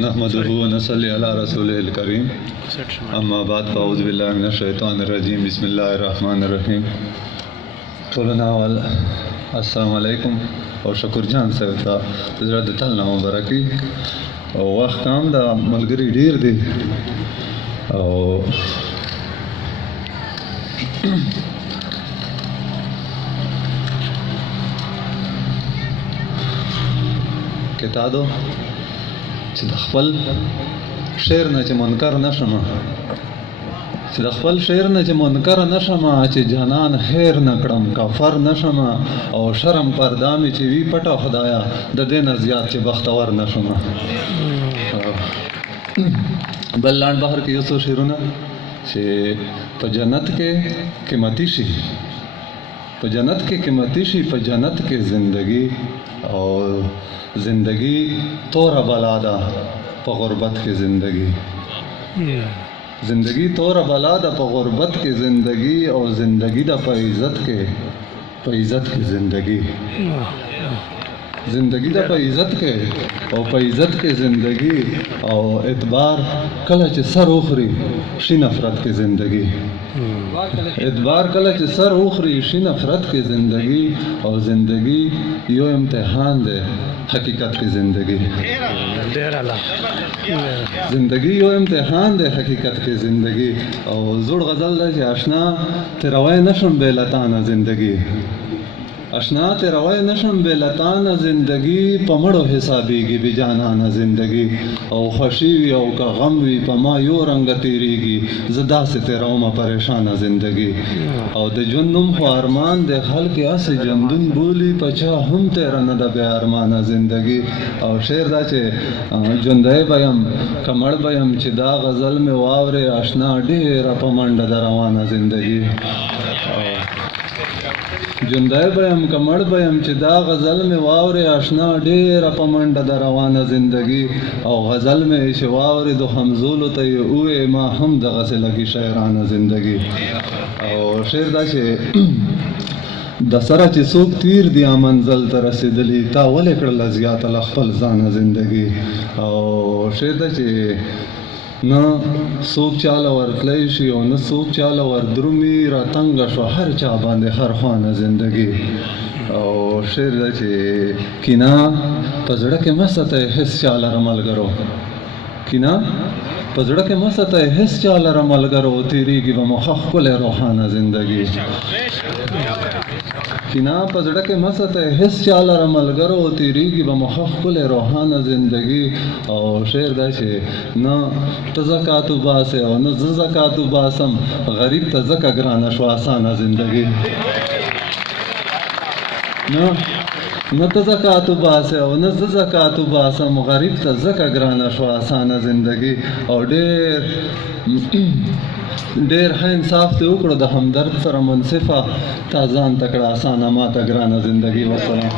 नहमदुहु व नसल्ली अला रसूलिहिल करीम अम्मा बाद फ़अऊज़ु बिल्लाहि मिनश शैतानिर रजीम बिस्मिल्लाहिर्रहमानिर्रहीम। अस्सलामु अलैकुम और शुक्र जान साहब ته زړه د تل نه مبارکي او وخت هم د ملګري ډیر دی او کتادو چې د خپل شعر نه چې منکر نشم چې د خپل شعر نه چې منکر نشم چې جانان خیر نکړم کافر نشم او شرم پردا مې چې وی پټه خدایا د دې نه زیات چې بختور نشم. بل لاند بهر کې یو څو شعرونه چې په جنت کې قیمتي شي په جنت کې قیمتي شي په جنت کې زندگی او زندگی توره بلا ده په غربت کې زندگی زندگی توره بلا ده په غربت کې زندگی او زندگی ده په عزت کې زندگی زندگی ده په عزت کې او په عزت کې زندگی او اعتبار کله چې سر اخري شي نفرت کې زندگی اعتبار کله چې سر اخري شي نفرت کې زندگی او زندگی یو امتحان ده حقیقت کې زندگی زندگی یو امتحان ده حقیقت کې زندگی او زوړ غزل ده چې آشنا تیروای نشم بے لتانه زندگی اشنا تیروای نشم بے لتانه زندگی پمړو حسابيږي بي جانانه زندگی او خوشي وي او که غم وي په ما یو رنگ تیریږي زدا سے تیرومه پریشانه زندگی او د جنم خو ارمان د خلق اس جندون بولی پچا هم تیر نه د بے ارمانه زندگی او شعر دا چې جندای بیم کمړ بیم چې دا غزل می واوره آشنا ډیر په منډه روانه زندگی جندای بیم کمړ بیم چې دا غزل می واورې آشنا ډېره په منډه د روانه زندگی او غزل می چې واورې د همزولو ته یې ووې ما هم دغسې لګي شاعرانه زندگی او شعر دا چې د سره چې څوک تیر دی منزل ته رسېدلی تا ولې کړله زیاته له خپل ځانه زندگی او شعر دا چې نه څوک چاله ورتلی شي او نه څوک چاله وردرومي راتنګه شو هر چا باندې هر خوانه زندگی او شعر دا چې کینا په زړه کې مه ساتئ هېڅ چا لره ملګرو کینا په زړه کې مه ساتئ هېڅ چا لره ملګرو تېرېږي به مو ښه ښکلی روښانه زندگی کینا په زړه کې مه ساتئ هېڅ چا لره ملګرو تېرېږي به مو ښه ښکلی روښانه زندگی او شعر دا چې نه ته زکات وباسې او نه زه زکات وباسم غریب ته ځکه ګرانه شو اسانه زندگی نه ته زکات وباسې او نه زه زکات وباسم غریب ته ځکه ګرانه شو اسانه زندگی او ډېر ښه انصاف ته وکړو د همدرد سره منصفه تا ځان ته کړه اسانه ما ته ګرانه زندگی. وسلام.